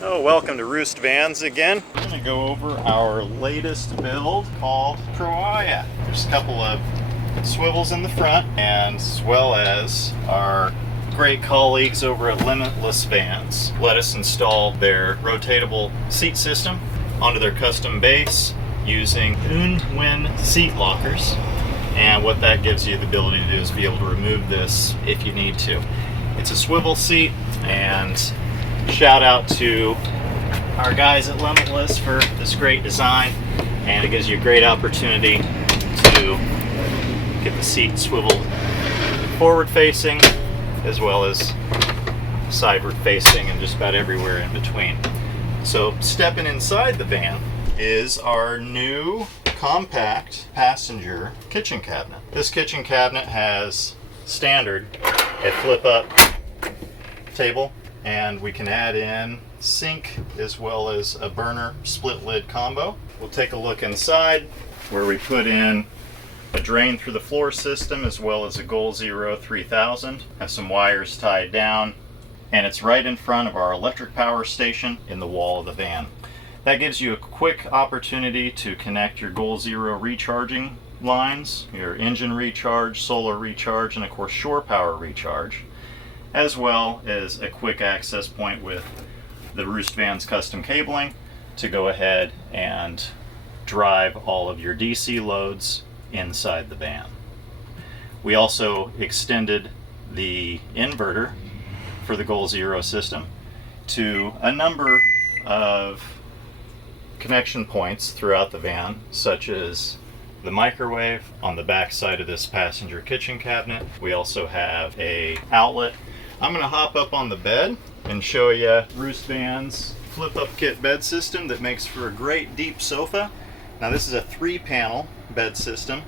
Oh, welcome to Roost Vans again. I'm going to go over our latest build called Proia. There's a couple of swivels in the front, and as well as our great colleagues over at Limitless Vans let us install their rotatable seat system onto their custom base using win seat lockers. And what that gives you the ability to do is be able to remove this if you need to. It's a swivel seat, and shout out to our guys at Limitless for this great design, and it gives you a great opportunity to get the seat swiveled forward facing as well as sideward facing and just about everywhere in between. So stepping inside the van is our new compact passenger kitchen cabinet. This kitchen cabinet has standard a flip up table, and we can add in sink as well as a burner split lid combo. We'll take a look inside where we put in a drain through the floor system as well as a Goal Zero 3000. Has some wires tied down, and it's right in front of our electric power station in the wall of the van. That gives you a quick opportunity to connect your Goal Zero recharging lines, your engine recharge, solar recharge, and of course shore power recharge, as well as a quick access point with the Roost Vans custom cabling to go ahead and drive all of your DC loads inside the van. We also extended the inverter for the Goal Zero system to a number of connection points throughout the van, such as the microwave on the back side of this passenger kitchen cabinet. We also have a outlet. I'm going to hop up on the bed and show you Roost Vans flip up kit bed system that makes for a great deep sofa. Now this is a 3-panel bed system.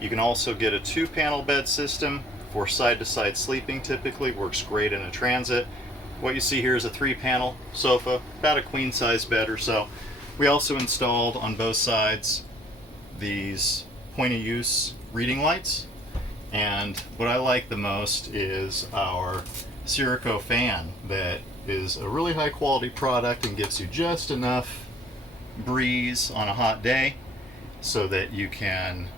You can also get a 2-panel bed system for side-to-side sleeping. Typically works great in a transit. What you see here is a 3-panel sofa, about a queen size bed or so. We also installed on both sides these point of use reading lights, and what I like the most is our Sirico fan that is a really high quality product and gets you just enough breeze on a hot day so that you can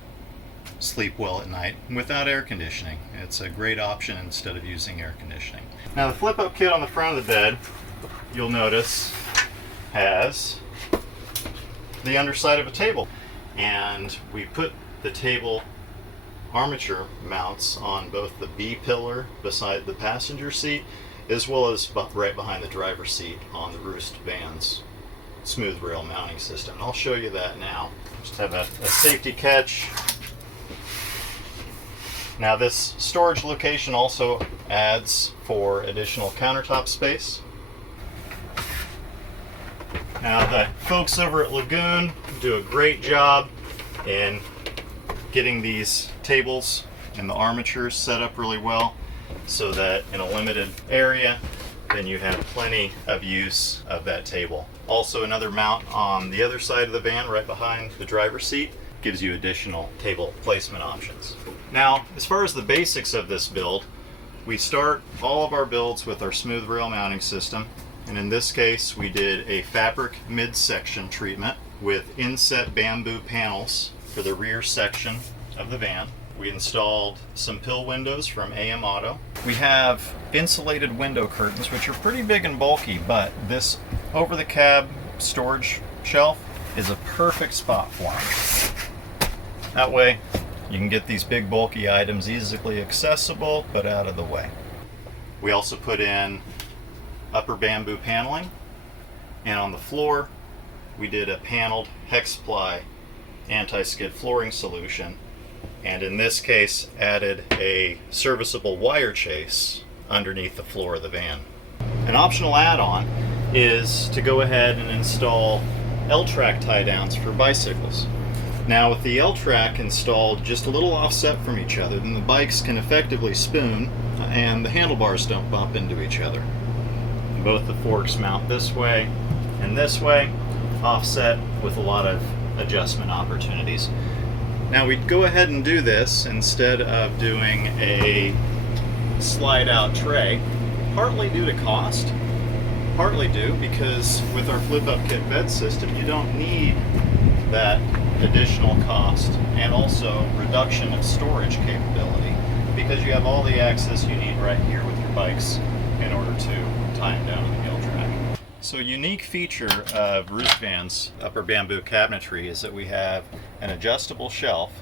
sleep well at night without air conditioning. It's a great option instead of using air conditioning. Now the flip up kit on the front of the bed, you'll notice, has the underside of a table, and we put the table armature mounts on both the B pillar beside the passenger seat as well as right behind the driver's seat on the Roost Vans smooth rail mounting system. I'll show you that now. Just have a safety catch. Now this storage location also adds for additional countertop space. Now the folks over at Lagoon do a great job in getting these tables and the armatures set up really well so that in a limited area then you have plenty of use of that table. Also another mount on the other side of the van right behind the driver's seat gives you additional table placement options. Now as far as the basics of this build, we start all of our builds with our smooth rail mounting system, and in this case we did a fabric midsection treatment with inset bamboo panels for the rear section of the van. We installed some pill windows from AM Auto. We have insulated window curtains, which are pretty big and bulky, but this over the cab storage shelf is a perfect spot for them. That way you can get these big bulky items easily accessible but out of the way. We also put in upper bamboo paneling, and on the floor we did a paneled hexply anti-skid flooring solution, and in this case added a serviceable wire chase underneath the floor of the van. An optional add-on is to go ahead and install L-track tie downs for bicycles. Now with the L-track installed just a little offset from each other, then the bikes can effectively spoon and the handlebars don't bump into each other. Both the forks mount this way and this way, offset with a lot of adjustment opportunities. Now we'd go ahead and do this instead of doing a slide out tray, partly due to cost, partly due because with our flip-up kit bed system, you don't need that additional cost and also reduction of storage capability because you have all the access you need right here with your bikes in order to tie them down to the wheel track. So a unique feature of Roost Vans upper bamboo cabinetry is that we have an adjustable shelf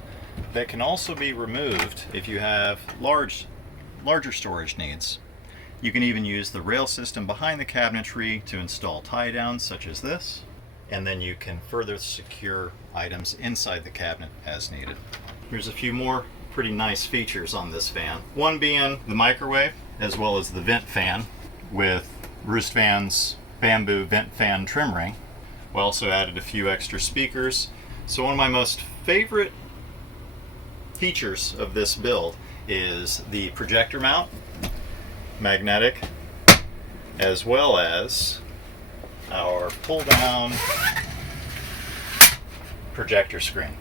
that can also be removed if you have larger storage needs. You can even use the rail system behind the cabinetry to install tie downs such as this, and then you can further secure items inside the cabinet as needed. Here's a few more pretty nice features on this van. One being the microwave as well as the vent fan with Roost Vans bamboo vent fan trim ring. We also added a few extra speakers. So one of my most favorite features of this build is the projector mount, magnetic, as well as our pull down projector screen.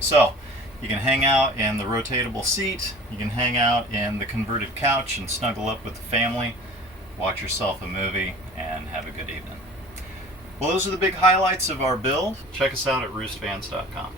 So you can hang out in the rotatable seat, you can hang out in the converted couch and snuggle up with the family, watch yourself a movie, and have a good evening. Well, those are the big highlights of our build. Check us out at roostvans.com.